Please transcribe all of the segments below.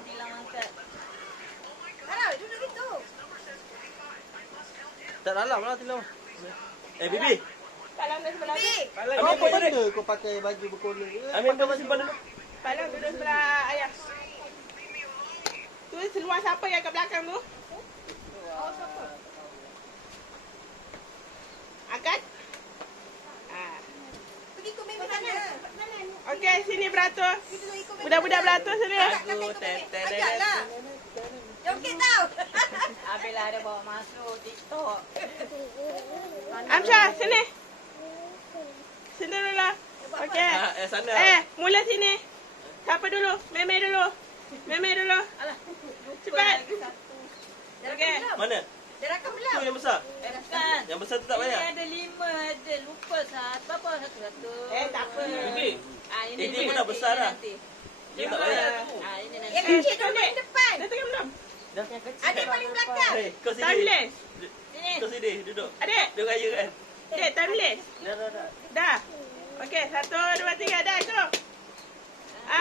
Tilang angkat. Tahu, duduk gitu. Tak dalam lah tilam. Bibi. Palang duduk sebelah tu. Amin apa benda kau pakai baju berkola? Amin kau simpan dulu. Palang duduk sebelah ayah. Tu seluar siapa yang kat belakang tu? Oh, siapa? Angkat. Pergi ikut baby sana. Okey, sini beratur. Budak-budak beratur sini. Ajaklah. Joget tau. Abilah ada bawa masuk TikTok. Amsyah, sini. Sini dulu. Okey. Sana. Mula sini. Siapa dulu? Meme dulu. Meme dulu. Cepat. Okey. Mana? Dia rakam Tu belum? yang besar. Bukan. Yang besar tu tak payah. Ini ada 5, ada lupa satu apa satu. Tak apa. Bibi. Ini Ini pun dah besar dah. Dia tak payah. Ini nanti. Yang kecil dulu paling depan. Dah tengok belum? Adik paling belakang. Kau sini. Timeless. Kau sini duduk. Adik. Duduk raya kan? Adik, timeless. Dah. Okey, 1, 2, 3, dah tu.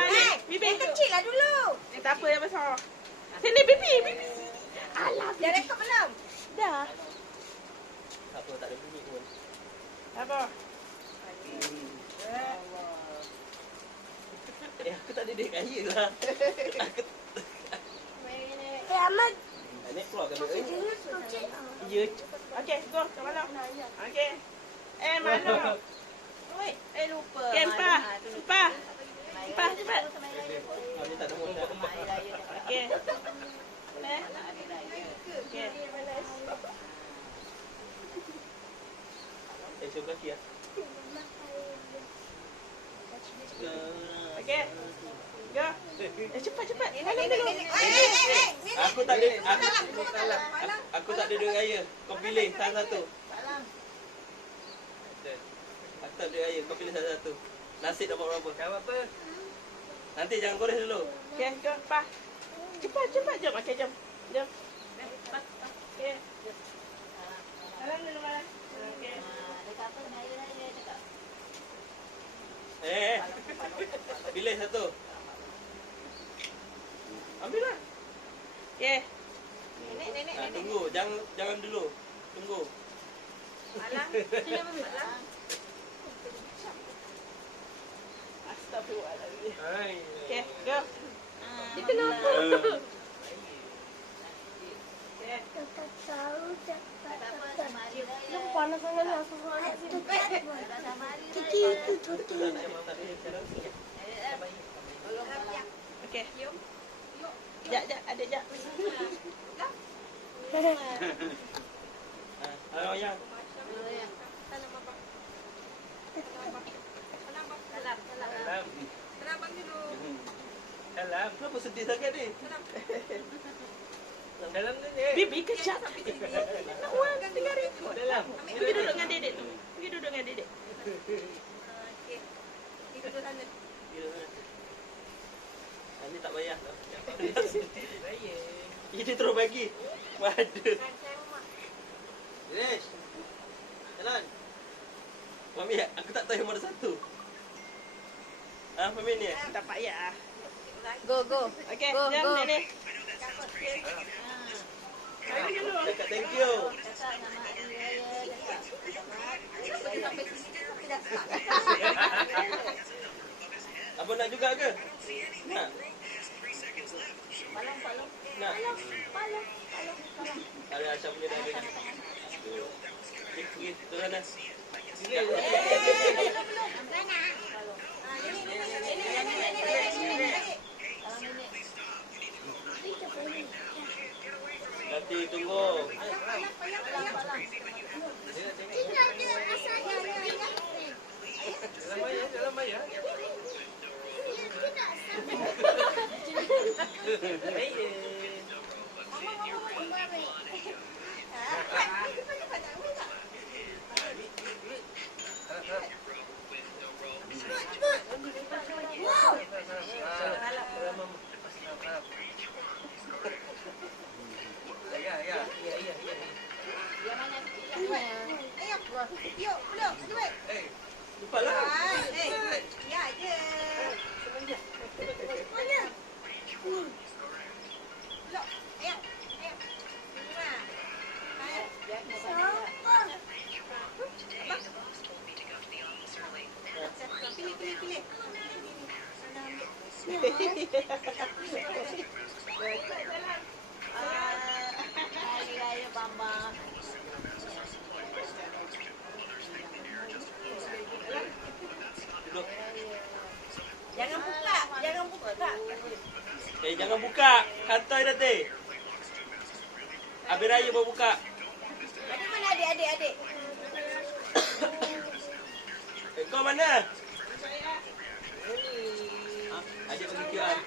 Ni, Bibi. Yang kecil lah dulu. Tak apa yang besar. Sini, Bibi. Alah, Dia rekam belum? dah. Tak apa, tak ada bunyi pun. Apa? Aku tak ada dek raya lah. Ahmad. Ini keluar kan? Ya. Okey, go ke mana? Okey. Mana? Lupa. Kempa. Cepat, cepat. Dia tak ada modal. Okey. Okey. Show kaki lah. Okey. Go. Cepat. Aku tak ada aku tak ada duit raya. Kau pilih salah satu. Aku tak ada duit raya. Kau pilih salah satu. Nasi dapat berapa? Dapat apa? Nanti jangan gores dulu. Okey, go, Pa. Cepat, jom. Okey, jom. Okey. Salam dulu, Ma. Okey. Pilih satu. Ambil lah. Okey. Tunggu, jangan dulu. Tunggu. Alah. Astagfirullahaladzim. Okey, go. Dia kenapa? Panas sangat langsung Kiki itu cuti. Okey. Jap, ada jap. Ayo yang. Salam. Kenapa sedih sangat ni? Dalam ni. Bibi kejap. Nak orang tengah rekod. Dalam. Pergi duduk dengan dedek tu. Okey. Kita duduk sana. Ini tak payah lah. Ini terus bagi. Waduh. Dinesh. Jalan. Mami, aku tak tahu yang mana satu. Mami ni? Tak payah. Go. Okey, jom Nenek. Cakap thank you. Abang nak juga ke? Nak? Nak? Ada Aisyah punya dah ada. Pergi, turun dah. Nanti tunggu. Dalam bayar. Yuk, belum. Duit. Lupa lah. Ya je. Mana? Jangan buka. Kantoi nanti. Habis raya baru buka. Adik mana adik? Kau mana? Adik pergi QR.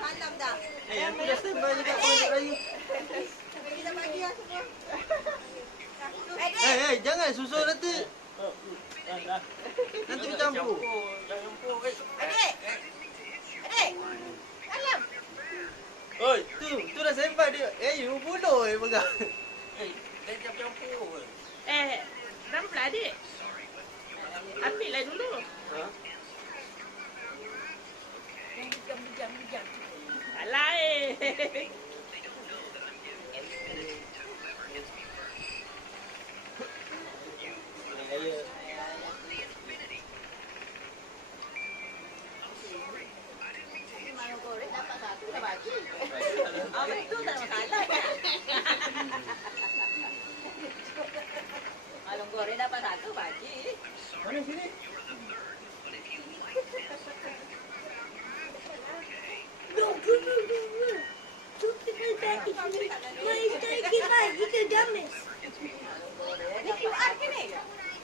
Malam dah. Aku dah standby juga untuk raya. Kita bagi lah semua. Jangan susul nanti. Nanti bercampur. Jangan campur. Adik. Malam. Oi, Tu dah standby dia. You bodoh pegang. jangan campur. Ramlah adik. Ambillah dulu. Ha? Bujang. Alah Raya. Malam goreng dapat satu dah bagi. Itu tak ada masalah. Malam goreng dapat satu bagi. Mana sini? Ini QR ke ni?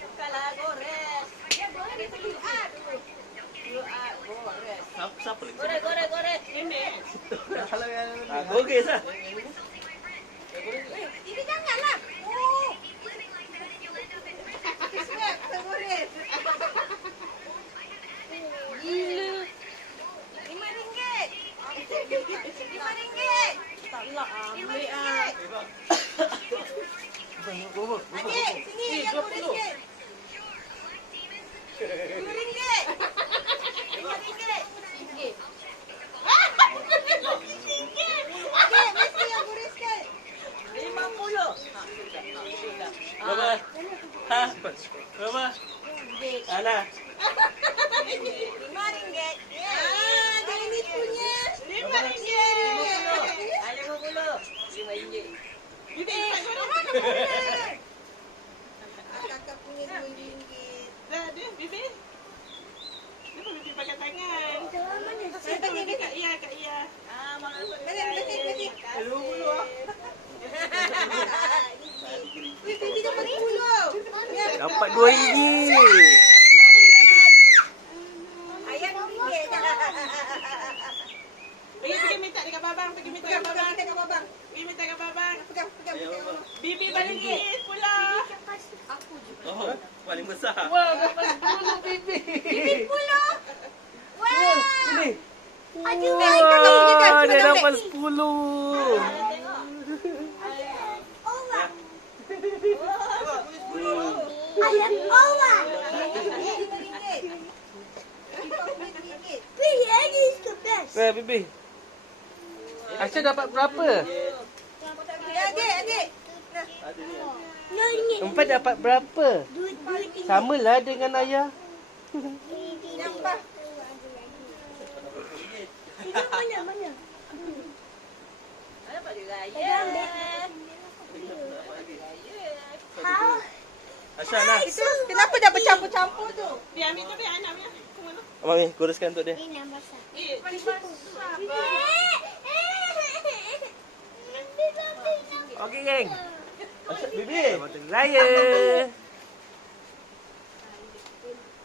Bukanlah gores. Dia boleh itu QR. QR gores. Siapa lagi? Gores. Ini. Kalau yang Gogis lah. Ini janganlah. Oh. Swap gores. Gila. RM5. Tak nak ambil ah. Adik, sini yang gores sikit. RM5. Adik, mesti yang gores sikit. 50. Berapa? Ha? Berapa? Ana. RM5. Jangan nipunya. RM5. Ada 50. RM5. Kakak punya RM2. Dah, Bibi. Kenapa Bibi pakai tangan? Saya bagi Kak Ia. Bagi. Dulu ah. Bibi dapat 10. dapat RM2. Ayah RM2. Pergi minta dekat babang. Pergi minta dekat babang. Pegang. Bibi balik pula. Oh, paling besar. Wah, dapat 10 Bibi. Bibi 10. Wah. Ini. Aduh, Wah, dia dapat 10. Ayam Allah. Bibi. Aisyah dapat berapa? Adik. Ada ni. Empat dapat berapa? Samalah dengan ayah. Nampak. Mana? Ada pada raya. Asya nak. Itu kenapa dah bercampur-campur tu? Dia ambil tu biar anak punya. Abang ni goreskan untuk dia. Paling besar. Okey, geng. Asya, Bibi. Selamat raya.